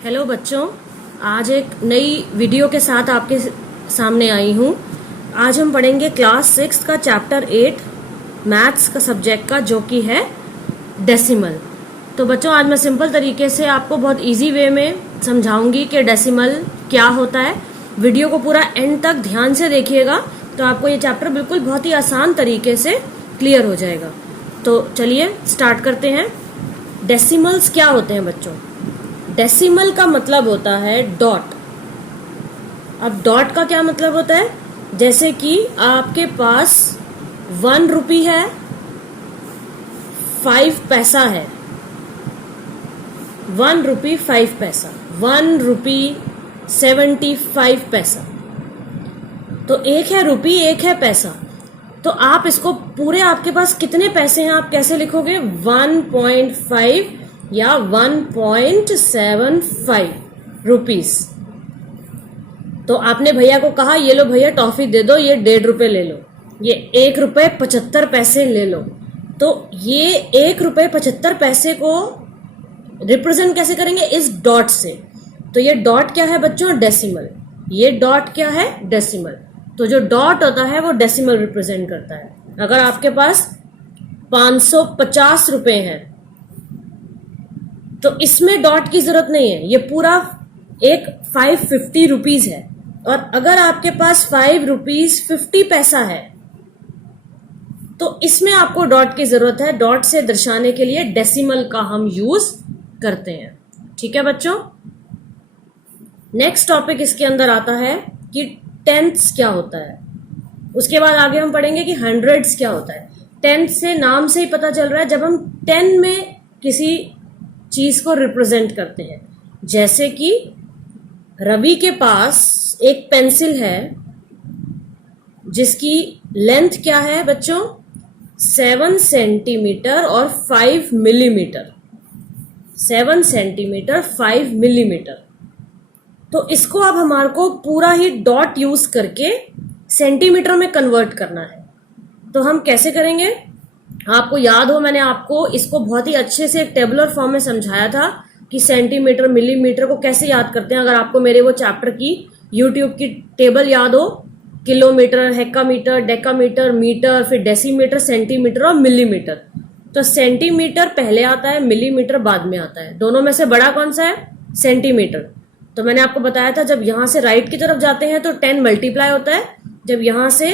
Hello बच्चों, आज एक नई वीडियो के साथ आपके सामने आई हूँ। आज हम पढ़ेंगे क्लास 6 का चैप्टर 8 मैथ्स का सब्जेक्ट का, जो कि है डेसिमल। तो बच्चों, आज मैं सिंपल तरीके से आपको बहुत इजी वे में समझाऊंगी कि डेसिमल क्या होता है। वीडियो को पूरा एंड तक ध्यान से देखिएगा तो आपको ये चैप्टर बिल्कुल बहुत ही आसान तरीके से क्लियर हो जाएगा। तो चलिए स्टार्ट करते हैं। डेसिमल्स क्या होते हैं बच्चों? डेसिमल का मतलब होता है डॉट। अब डॉट का क्या मतलब होता है? जैसे कि आपके पास 1 रुपी है, 5 पैसा है। 1 रुपी 5 पैसा, 1 रुपी 75 पैसा। तो एक है रुपी, एक है पैसा। तो आप इसको पूरे, आपके पास कितने पैसे हैं आप कैसे लिखोगे? 1.5 या 1.75 रुपीस। तो आपने भैया को कहा, ये लो भैया टॉफी दे दो, ये 1.5 रुपए ले लो, ये 1 रुपए 75 पैसे ले लो। तो ये 1 रुपए 75 पैसे को रिप्रेजेंट कैसे करेंगे? इस डॉट से। तो ये डॉट क्या है बच्चों? डेसिमल। ये डॉट क्या है? डेसिमल। तो जो डॉट होता है वो डेसिमल रिप्रेजेंट करता है। अगर आपके पास 550 रुपए हैं तो इसमें डॉट की जरूरत नहीं है, ये पूरा एक 550 रुपीज है। और अगर आपके पास 5 रुपीज 50 पैसा है तो इसमें आपको डॉट की जरूरत है। डॉट से दर्शाने के लिए डेसिमल का हम यूज करते हैं। ठीक है बच्चों। नेक्स्ट टॉपिक इसके अंदर आता है कि टेंथ्स क्या होता है। उसके बाद आगे हम पढ़ेंगे कि हंड्रेड्स क्या होता है। टेंथ से नाम से ही पता चल रहा है, जब हम 10 में किसी चीज को रिप्रेजेंट करते हैं। जैसे कि रवि के पास एक पेंसिल है जिसकी लेंथ क्या है बच्चों? 7 सेंटीमीटर और 5 मिलीमीटर। 7 centimetre 5 millimetre. तो इसको अब हमारे को पूरा ही डॉट यूज करके सेंटीमीटर में कन्वर्ट करना है। तो हम कैसे करेंगे? आपको याद हो, मैंने आपको इसको बहुत ही अच्छे से एक टेबुलर फॉर्म में समझाया था कि सेंटीमीटर मिलीमीटर को कैसे याद करते हैं। अगर आपको मेरे वो चैप्टर की यूट्यूब की टेबल याद हो, किलोमीटर, हेक्टामीटर, डेकामीटर, मीटर, फिर डेसीमीटर, सेंटीमीटर और मिलीमीटर। तो सेंटीमीटर पहले आता है, मिलीमीटर बाद में आता है। दोनों में से बड़ा कौन सा है? सेंटीमीटर। तो मैंने आपको बताया था, जब यहां से राइट की तरफ जाते हैं तो 10 मल्टीप्लाई होता है, जब यहां से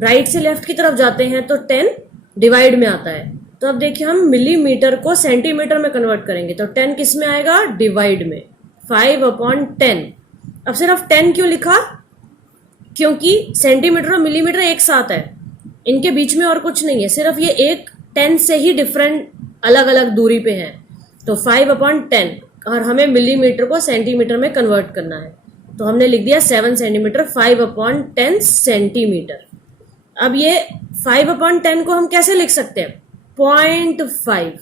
राइट से लेफ्ट की तरफ जाते हैं तो 10 डिवाइड में आता है। तो अब देखिए, हम मिलीमीटर को सेंटीमीटर में कन्वर्ट करेंगे तो 10 किस में आएगा? डिवाइड में। 5/10। अब सिर्फ 10 क्यों लिखा? क्योंकि सेंटीमीटर और मिलीमीटर एक साथ है, इनके बीच में और कुछ नहीं है, सिर्फ ये एक 10 से ही डिफरेंट अलग अलग दूरी पे है। तो 5/10, और हमें मिलीमीटर को सेंटीमीटर में कन्वर्ट करना है। तो हमने लिख दिया 7 सेंटीमीटर 5/10 सेंटीमीटर। अब ये 5/10 को हम कैसे लिख सकते हैं? 0.5,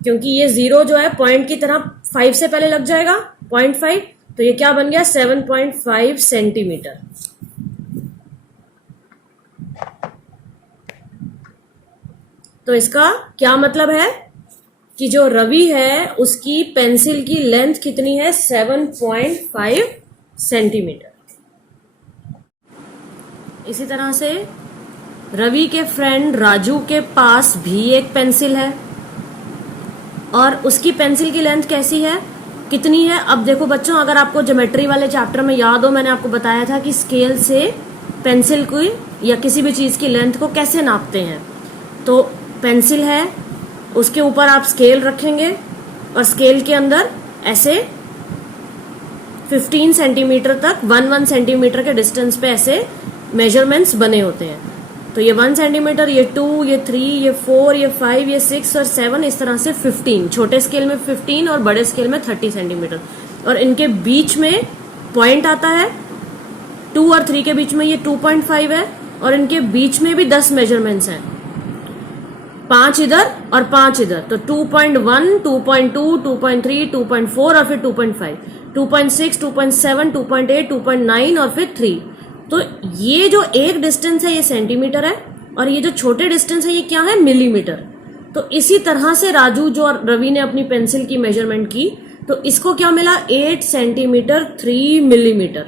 क्योंकि ये 0 जो है पॉइंट की तरह 5 से पहले लग जाएगा, 0.5। तो ये क्या बन गया? 7.5 सेंटीमीटर। तो इसका क्या मतलब है कि जो रवि है उसकी पेंसिल की लेंथ कितनी है? 7.5 सेंटीमीटर। इसी तरह से रवि के फ्रेंड राजू के पास भी एक पेंसिल है और उसकी पेंसिल की लेंथ कैसी है, कितनी है? अब देखो बच्चों, अगर आपको ज्योमेट्री वाले चैप्टर में याद हो, मैंने आपको बताया था कि स्केल से पेंसिल को या किसी भी चीज की लेंथ को कैसे नापते हैं। तो पेंसिल है, उसके ऊपर आप स्केल रखेंगे और स्केल के अंदर ऐसे 15 सेंटीमीटर तक 1 सेंटीमीटर के डिस्टेंस पे ऐसे मेजरमेंट्स बने होते हैं। तो ये 1 सेंटीमीटर, ये 2, ये 3, ये 4, ये 5, ये 6 और 7, इस तरह से 15। छोटे स्केल में 15 और बड़े स्केल में 30 सेंटीमीटर। और इनके बीच में पॉइंट आता है, 2 और 3 के बीच में ये 2.5 है, और इनके बीच में भी 10 मेजरमेंट्स हैं, 5 इधर और 5 इधर। तो 2.1, 2.2, 2.3, 2.4 और फिर 2.5, 2.6, 2.7, 2.8, 2.9 और फिर 3। तो ये जो एक डिस्टेंस है ये सेंटीमीटर है, और ये जो छोटे डिस्टेंस है ये क्या है? मिलीमीटर। तो इसी तरह से राजू जो रवि ने अपनी पेंसिल की मेजरमेंट की तो इसको क्या मिला 8 सेंटीमीटर 3 मिलीमीटर।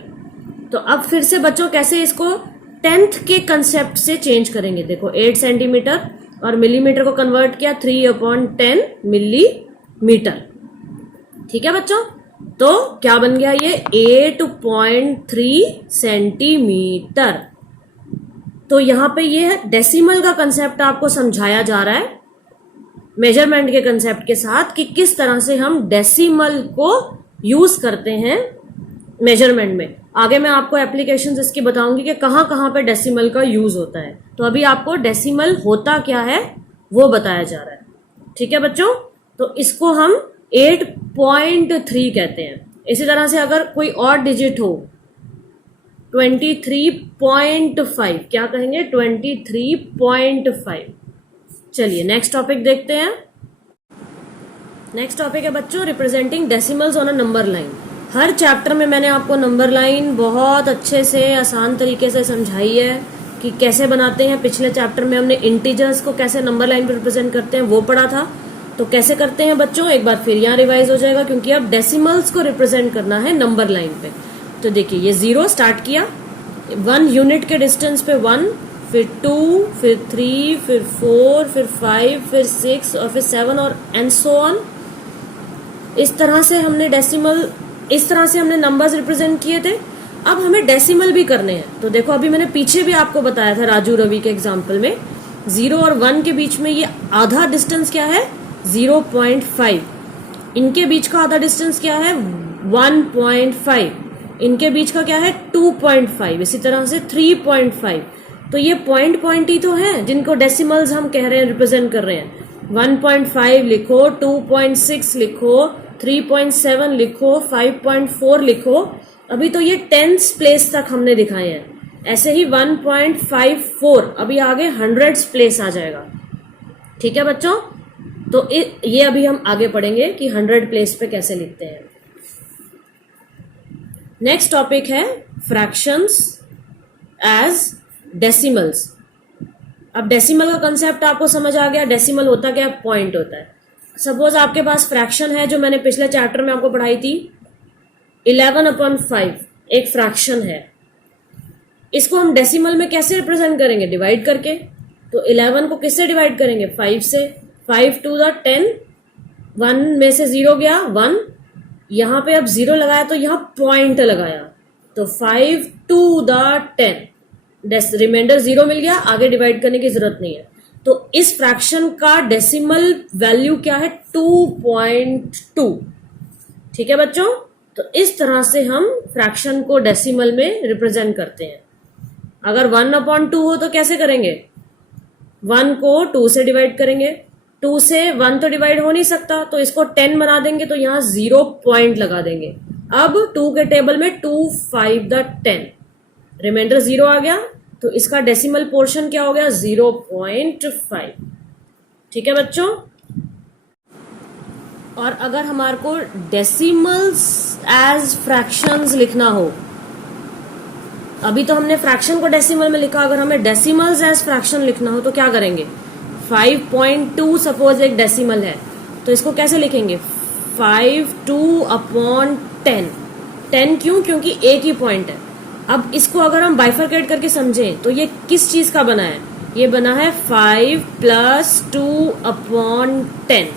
तो अब फिर से बच्चों कैसे इसको 10th के कंसेप्ट से चेंज करेंगे। देखो 8 सेंटीमीटर और मिलीमीटर को कन्वर्ट किया 3/10 मिलीमीटर। ठीक है बच्चों, तो क्या बन गया ये 8.3 सेंटीमीटर। तो यहां पे ये डेसिमल का कंसेप्ट आपको समझाया जा रहा है मेजरमेंट के कंसेप्ट के साथ कि किस तरह से हम डेसिमल को यूज करते हैं मेजरमेंट में। आगे मैं आपको एप्लीकेशंस इसकी बताऊंगी कि कहां कहां पे डेसिमल का यूज होता है। तो अभी आपको डेसिमल होता क्या है वो बताया जा रहा है। ठीक है बच्चों, तो इसको हम 8.3 कहते हैं। इसी तरह से अगर कोई और डिजिट हो 23.5 क्या कहेंगे 23.5। चलिए नेक्स्ट टॉपिक देखते हैं। नेक्स्ट टॉपिक है बच्चों representing decimals on a number line. Her chapter में मैंने आपको नंबर लाइन बहुत अच्छे से आसान तरीके से समझाई है कि कैसे बनाते हैं। पिछले चैप्टर में हमने इंटीजर्स को कैसे नंबर लाइन पर रिप्रेजेंट करते हैं वो पढ़ा था। तो कैसे करते हैं बच्चों एक बार फिर यहाँ रिवाइज हो जाएगा क्योंकि अब डेसिमल्स को रिप्रेजेंट करना है नंबर लाइन पे। तो देखिए ये 0 स्टार्ट किया, 1 यूनिट के डिस्टेंस पे 1, फिर 2, फिर 3, फिर 4, फिर 5, फिर 6 और फिर 7 और एंड सो ऑन। इस तरह से हमने डेसिमल, इस तरह से हमने नंबर्स रिप्रेजेंट किए थे। अब हमें डेसिमल भी करने हैं। तो देखो अभी मैंने पीछे भी आपको बताया था राजू रवि के एग्जाम्पल में 0 और 1 के बीच में ये आधा डिस्टेंस क्या है 0.5, इनके बीच का आधा डिस्टेंस क्या है 1.5, इनके बीच का क्या है 2.5, इसी तरह से 3.5। तो ये पॉइंट ही तो है जिनको डेसिमल्स हम कह रहे हैं रिप्रेजेंट कर रहे हैं। 1.5 लिखो, 2.6 लिखो, 3.7 लिखो, 5.4 लिखो। अभी तो ये 10th प्लेस तक हमने दिखाए हैं। ऐसे ही 1.54 अभी आगे 100th प्लेस आ जाएगा। ठीक है बच्चों, तो ये अभी हम आगे पढ़ेंगे कि 100 प्लेस पे कैसे लिखते हैं। नेक्स्ट टॉपिक है फ्रैक्शंस एज डेसिमल्स। अब डेसिमल का कंसेप्ट आपको समझ आ गया। डेसिमल होता क्या है, पॉइंट होता है। सपोज आपके पास फ्रैक्शन है जो मैंने पिछले चैप्टर में आपको पढ़ाई थी 11/5 एक फ्रैक्शन है। इसको हम डेसिमल में कैसे रिप्रेजेंट करेंगे, डिवाइड करके। तो 11 को किससे डिवाइड करेंगे 5 से, 5 to the 10, 1 में से 0 गया 1, यहां पे अब 0 लगाया तो यहां पॉइंट लगाया तो 5 to the 10, रिमाइंडर 0 मिल गया, आगे डिवाइड करने की जरूरत नहीं है। तो इस फ्रैक्शन का डेसिमल वैल्यू क्या है 2.2। ठीक है बच्चों, तो इस तरह से हम फ्रैक्शन को डेसिमल में रिप्रेजेंट करते हैं। अगर 1/2 हो तो कैसे करेंगे, 1 को 2 से डिवाइड करेंगे, 2 से 1 तो डिवाइड हो नहीं सकता तो इसको 10 बना देंगे, तो यहां 0 पॉइंट लगा देंगे। अब 2 के टेबल में 2 5 the 10, रिमाइंडर 0 आ गया, तो इसका डेसिमल पोर्शन क्या हो गया 0.5। ठीक है बच्चों, और अगर हमारे को डेसिमल्स एज फ्रैक्शंस लिखना हो, अभी तो हमने फ्रैक्शन को डेसिमल में लिखा, अगर हमें डेसिमल्स एज फ्रैक्शन लिखना हो तो क्या करेंगे 5.2 सपोज एक डेसिमल है तो इसको कैसे लिखेंगे 52/10। 10 क्यों, क्योंकि एक ही पॉइंट है। अब इसको अगर हम बाइफरकेट करके समझें तो ये किस चीज का बना है, ये बना है 5 + 2/10,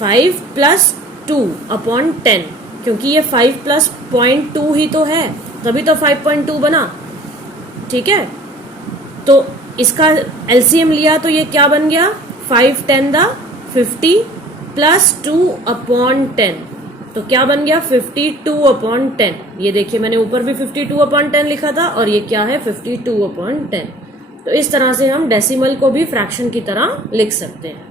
5 + 2/10, क्योंकि ये 5 + 0.2 ही तो है, तभी तो 5.2 बना। ठीक है, तो इसका एलसीएम लिया तो ये क्या बन गया 5 10 the 50 + 2/10, तो क्या बन गया 52/10। ये देखिए मैंने ऊपर भी 52/10 लिखा था और ये क्या है 52/10। तो इस तरह से हम डेसिमल को भी फ्रैक्शन की तरह लिख सकते हैं।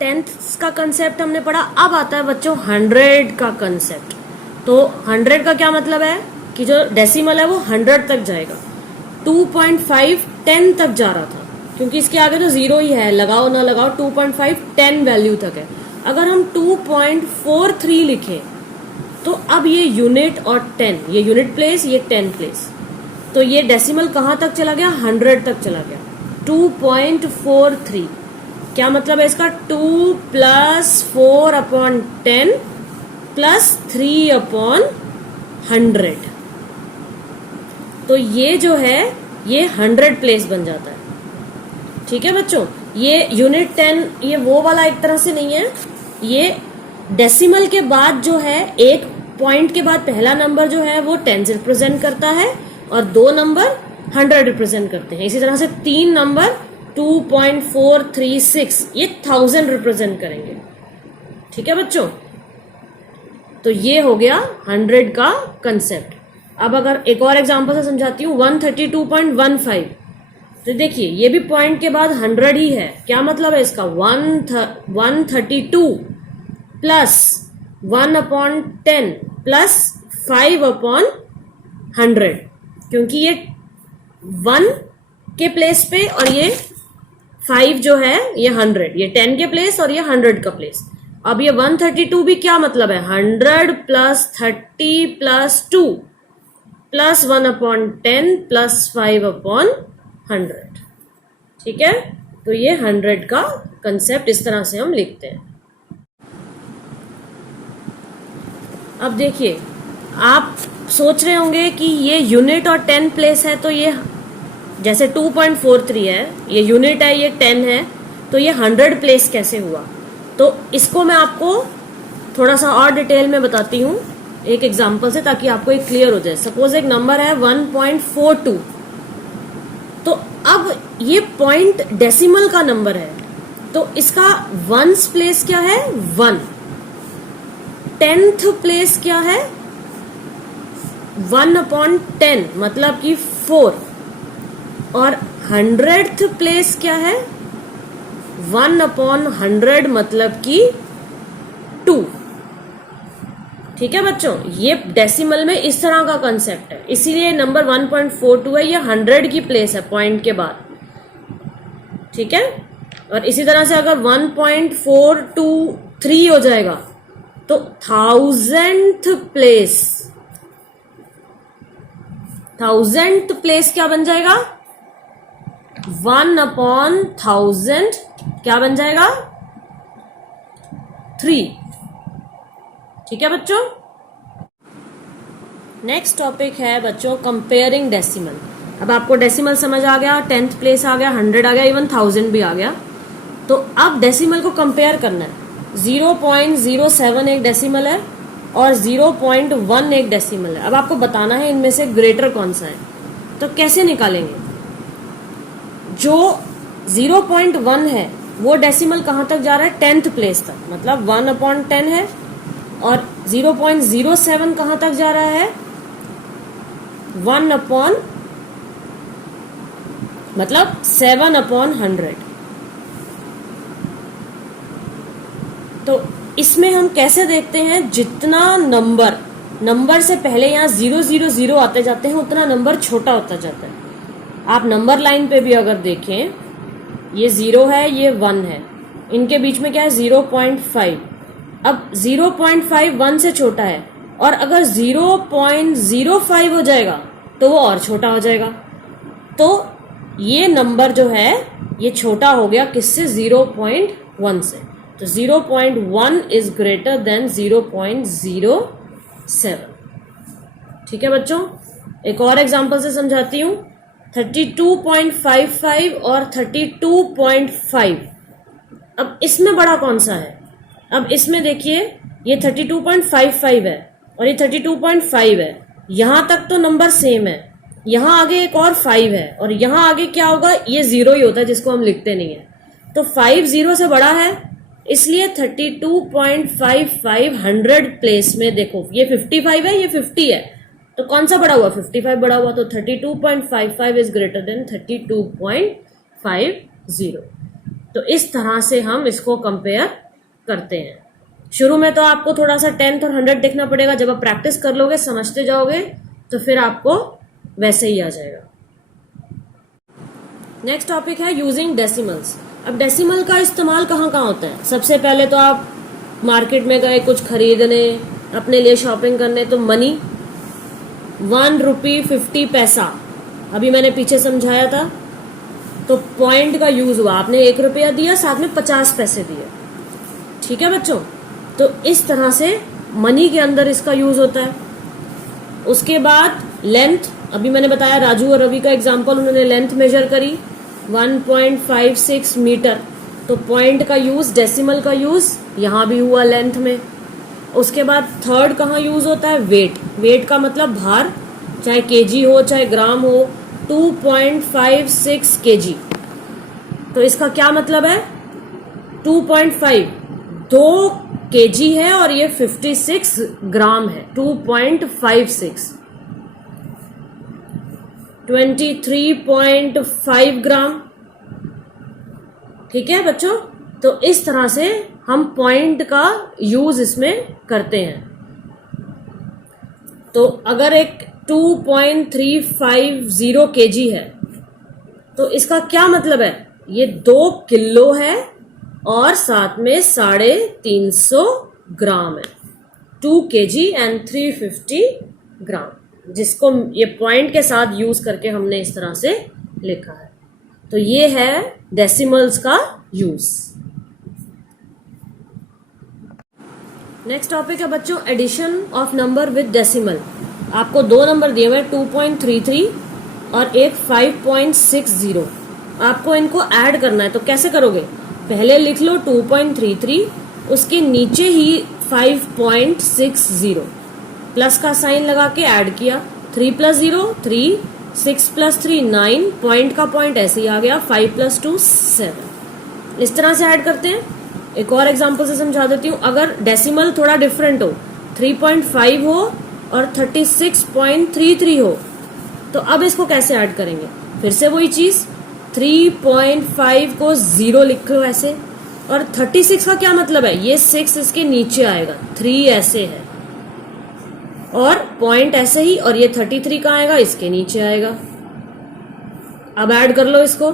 10th का कंसेप्ट हमने पढ़ा। अब आता है बच्चों 100 का कंसेप्ट। तो 100 का क्या मतलब है कि जो डेसिमल है वो 100 तक जाएगा। 2.5 10 तक जा रहा था क्योंकि इसके आगे तो 0 ही है, लगाओ ना लगाओ 2.5 10 वैल्यू तक है। अगर हम 2.43 लिखें तो अब ये यूनिट और 10, ये यूनिट प्लेस, ये 10 प्लेस, तो ये डेसिमल कहां तक चला गया 100 तक चला गया। 2.43 क्या मतलब है इसका? 2 + 4/10 + 3/100। तो ये जो है ये 100 प्लेस बन जाता है। ठीक है बच्चों, ये यूनिट 10 ये वो वाला एक तरह से नहीं है, ये डेसिमल के बाद जो है एक पॉइंट के बाद पहला नंबर जो है वो 10 से रिप्रेजेंट करता है और 2 नंबर 100 रिप्रेजेंट करते हैं। इसी तरह से 3 नंबर 2.436 ये 1000 रिप्रेजेंट करेंगे। ठीक है बच्चों, तो ये हो गया 100 का कंसेप्ट। अब अगर एक और एग्जांपल से समझाती हूँ, 132.15। तो देखिए ये भी पॉइंट के बाद 100 ही है। क्या मतलब है इसका? 132 प्लस 1/10 प्लस 5/100, क्योंकि ये 1 के प्लेस पे और ये 5 जो है ये 100, ये 10 के प्लेस और ये 100 का प्लेस। अब ये 132 भी क्या मतलब है? 100 प्लस 30 प्लस 2 प्लस 1/10 प्लस 5/100। ठीक है, तो ये 100 का कंसेप्ट इस तरह से हम लिखते हैं। अब देखिए, आप सोच रहे होंगे कि ये यूनिट और 10 प्लेस है, तो ये जैसे 2.43 है, ये यूनिट है, ये 10 है, तो ये 100 प्लेस कैसे हुआ? तो इसको मैं आपको थोड़ा सा और डिटेल में बताती हूँ एक एग्जांपल से, ताकि आपको एक क्लियर हो जाए। सपोज एक नंबर है 1.42, तो अब ये पॉइंट डेसिमल का नंबर है, तो इसका वंस प्लेस क्या है? 1। 10th प्लेस क्या है? 1/10 मतलब कि 4। और 100th प्लेस क्या है? 1/100 मतलब कि 2। ठीक है बच्चों, ये डेसिमल में इस तरह का कंसेप्ट है, इसीलिए नंबर 1.42 है, ये 100 की प्लेस है पॉइंट के बाद। ठीक है, और इसी तरह से अगर 1.423 हो जाएगा तो 1000th प्लेस, 1000th प्लेस क्या बन जाएगा? 1/1000 क्या बन जाएगा? 3। ठीक है बच्चों, नेक्स्ट टॉपिक है बच्चों कंपेयरिंग डेसिमल। अब आपको डेसिमल समझ आ गया, 10th प्लेस आ गया, 100 आ गया, इवन 1000 भी आ गया। तो अब डेसिमल को कंपेयर करना है। 0.07 एक डेसिमल है और 0.1 एक डेसिमल है। अब आपको बताना है इनमें से ग्रेटर कौन सा है। तो कैसे निकालेंगे? जो 0.1 है वो डेसिमल कहाँ तक जा रहा है? 10th प्लेस तक, मतलब 1/10 है। और 0.07 कहाँ तक जा रहा है? 1 मतलब 7/100। तो इसमें हम कैसे देखते हैं? जितना नंबर से पहले यहाँ 000 आते जाते हैं, उतना नंबर छोटा होता जाता है। आप नंबर लाइन पे भी अगर देखें, ये 0 है, ये 1 है, इनके बीच में क्या है? 0.5। अब 0.5 1 से छोटा है, और अगर 0.05 हो जाएगा तो वो और छोटा हो जाएगा। तो ये नंबर जो है ये छोटा हो गया किससे? 0.1 से। तो 0.1 इज ग्रेटर देन 0.07। ठीक है बच्चों, एक और एग्जांपल से समझाती हूँ। 32.55 और 32.5। अब इसमें बड़ा कौन सा है? अब इसमें देखिए, ये 32.55 है और ये 32.5 है। यहां तक तो नंबर सेम है, यहां आगे एक और 5 है, और यहां आगे क्या होगा? ये 0 ही होता है, जिसको हम लिखते नहीं है। तो 5 0 से बड़ा है, इसलिए 32.55 100 प्लेस में देखो, ये 55 है, ये 50 है, तो कौन सा बड़ा हुआ? 55 बड़ा हुआ। तो 32.55 इज ग्रेटर देन 32.50। तो इस तरह से हम इसको कंपेयर करते हैं। शुरू में तो आपको थोड़ा सा 10th और 100 देखना पड़ेगा, जब आप प्रैक्टिस कर लोगे, समझते जाओगे, तो फिर आपको वैसे ही आ जाएगा। नेक्स्ट टॉपिक है यूजिंग डेसिमल्स। अब डेसिमल का इस्तेमाल कहाँ कहाँ होता है? सबसे पहले तो आप मार्केट में गए कुछ खरीदने, अपने लिए शॉपिंग करने, तो मनी 1 रुपी 50 पैसा, अभी मैंने पीछे समझाया था। तो पॉइंट का यूज हुआ, आपने 1 रुपया दिया, साथ में 50 पैसे दिए। ठीक है बच्चों, तो इस तरह से मनी के अंदर इसका यूज होता है। उसके बाद लेंथ, अभी मैंने बताया राजू और रवि का एग्जांपल, उन्होंने लेंथ मेजर करी 1.56 मीटर, तो पॉइंट का यूज, डेसिमल का यूज यहां भी हुआ लेंथ में। उसके बाद थर्ड कहाँ यूज होता है, वेट। वेट का मतलब भार, चाहे केजी हो चाहे ग्राम हो, 2.56 केजी। तो इसका क्या मतलब है, 2.5 2 केजी है और ये 56 ग्राम है। 2.56 23.5 ग्राम। ठीक है बच्चों, तो इस तरह से हम पॉइंट का यूज इसमें करते हैं। तो अगर एक 2.350 केजी है तो इसका क्या मतलब है, ये 2 किलो है और साथ में 350 ग्राम है। 2 केजी एंड 350 ग्राम, जिसको ये पॉइंट के साथ यूज करके हमने इस तरह से लिखा है। तो ये है डेसिमल्स का यूज। नेक्स्ट टॉपिक है बच्चों addition of number with decimal. आपको 2 नंबर दिए हुए 2.33 और एक 5.60। आपको इनको ऐड करना है, तो कैसे करोगे, पहले लिख लो 2.33, उसके नीचे ही 5.60, प्लस का साइन लगा के ऐड किया। 3 + 0 3, 6 + 3 9, पॉइंट का पॉइंट ऐसे ही आ गया, 5 + 2 7। इस तरह से ऐड करते हैं। एक और एग्जांपल से समझा देती हूँ। अगर डेसिमल थोड़ा डिफरेंट हो, 3.5 हो और 36.33 हो, तो अब इसको कैसे ऐड करेंगे, फिर से वही चीज, 3.5 को 0 लिख लो ऐसे, और 36 का क्या मतलब है, ये 6 इसके नीचे आएगा, 3 ऐसे है और पॉइंट ऐसे ही, और ये 33 कहाँ आएगा, इसके नीचे आएगा। अब ऐड कर लो इसको,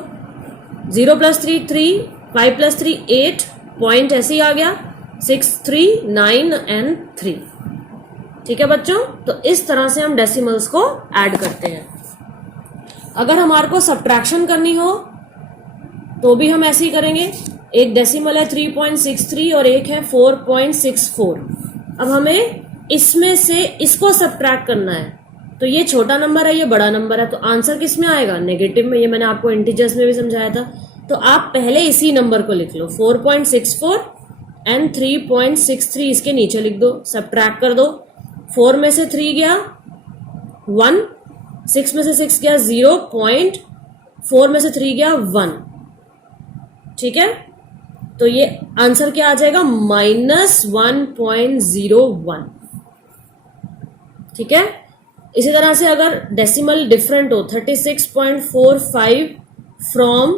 0 + 3 3, 5 + 3 8, पॉइंट ऐसे ही आ गया, 6 3 9 एंड 3। ठीक है बच्चों, तो इस तरह से हम डेसिमल्स को ऐड करते हैं। अगर हमारे को सब्ट्रैक्शन करनी हो तो भी हम ऐसे ही करेंगे। एक डेसिमल है 3.63 और एक है 4.64। अब हमें इसमें से इसको सब्ट्रैक्ट करना है, तो ये छोटा नंबर है, ये बड़ा नंबर है, तो आंसर किस में आएगा, नेगेटिव में। ये मैंने आपको इंटीजर्स में भी समझाया था। तो आप पहले इसी नंबर को लिख लो, 4.64 एंड 3.63 इसके नीचे लिख दो, सब्ट्रैक्ट कर दो। 4 में से 3 गया 1, 6 में से 6 गया 0, 4 में से 3 गया 1। ठीक है, तो ये आंसर क्या आ जाएगा, -1.01। ठीक है, इसी तरह से अगर डेसिमल डिफरेंट हो, 36.45 फ्रॉम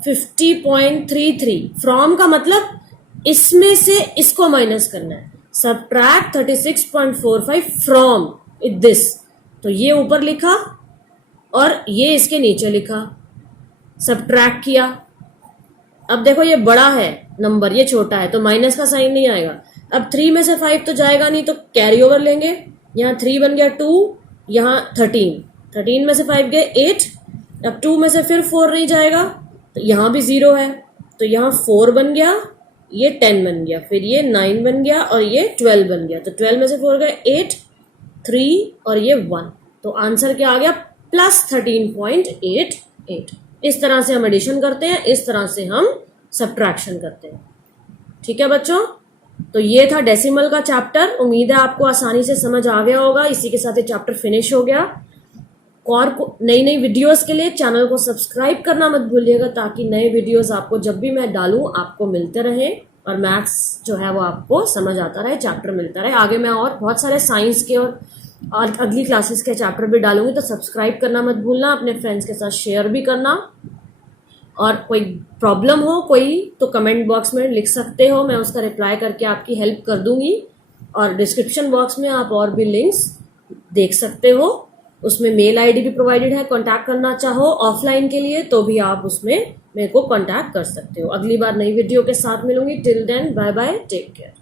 50.33, फ्रॉम का मतलब इसमें से इसको माइनस करना है, सब्ट्रैक्ट 36.45 फ्रॉम दिस। तो ये ऊपर लिखा और ये इसके नीचे लिखा, सब्ट्रैक्ट किया। अब देखो ये बड़ा है नंबर, ये छोटा है, तो माइनस का साइन नहीं आएगा। अब 3 में से 5 तो जाएगा नहीं, तो कैरी ओवर लेंगे। यहाँ 3 बन गया 2, यहाँ 13, 13 में से 5 गए 8। अब 2 में से फिर 4 नहीं जाएगा, तो यहाँ भी 0 है, तो यहाँ 4 बन गया, ये 10 बन गया, फिर ये 9 बन गया और ये 12 बन गया। तो 12 में से 4 गए 8, 3 और ये 1। तो आंसर क्या आ गया, +13.88। इस तरह से हम एडिशन करते हैं, इस तरह से हम सब्ट्रैक्शन करते हैं। ठीक है बच्चों, तो ये था डेसिमल का चैप्टर। उम्मीद है आपको आसानी से समझ आ गया होगा। इसी के साथ ये चैप्टर फिनिश हो गया। और नई नई वीडियोस के लिए चैनल को सब्सक्राइब करना मत भूलिएगा, ताकि नए वीडियोस आपको जब भी मैं डालूं आपको मिलते रहे और मैथ्स जो है वो आपको समझ आता रहे, चैप्टर मिलता रहे। आगे मैं और बहुत सारे साइंस के और अगली क्लासेस के चैप्टर भी डालूंगी, तो सब्सक्राइब करना मत भूलना, अपने फ्रेंड्स के साथ शेयर भी करना। और कोई प्रॉब्लम हो कोई, तो कमेंट बॉक्स में लिख सकते हो, मैं उसका रिप्लाई करके आपकी हेल्प कर दूंगी। और डिस्क्रिप्शन बॉक्स में आप और भी लिंक्स देख सकते हो, उसमें मेल आईडी भी प्रोवाइडेड है। कांटेक्ट करना चाहो ऑफलाइन के लिए तो भी आप उसमें मेरे को कांटेक्ट कर सकते हो। अगली बार नई वीडियो के साथ मिलूंगी। Till then bye bye, take care.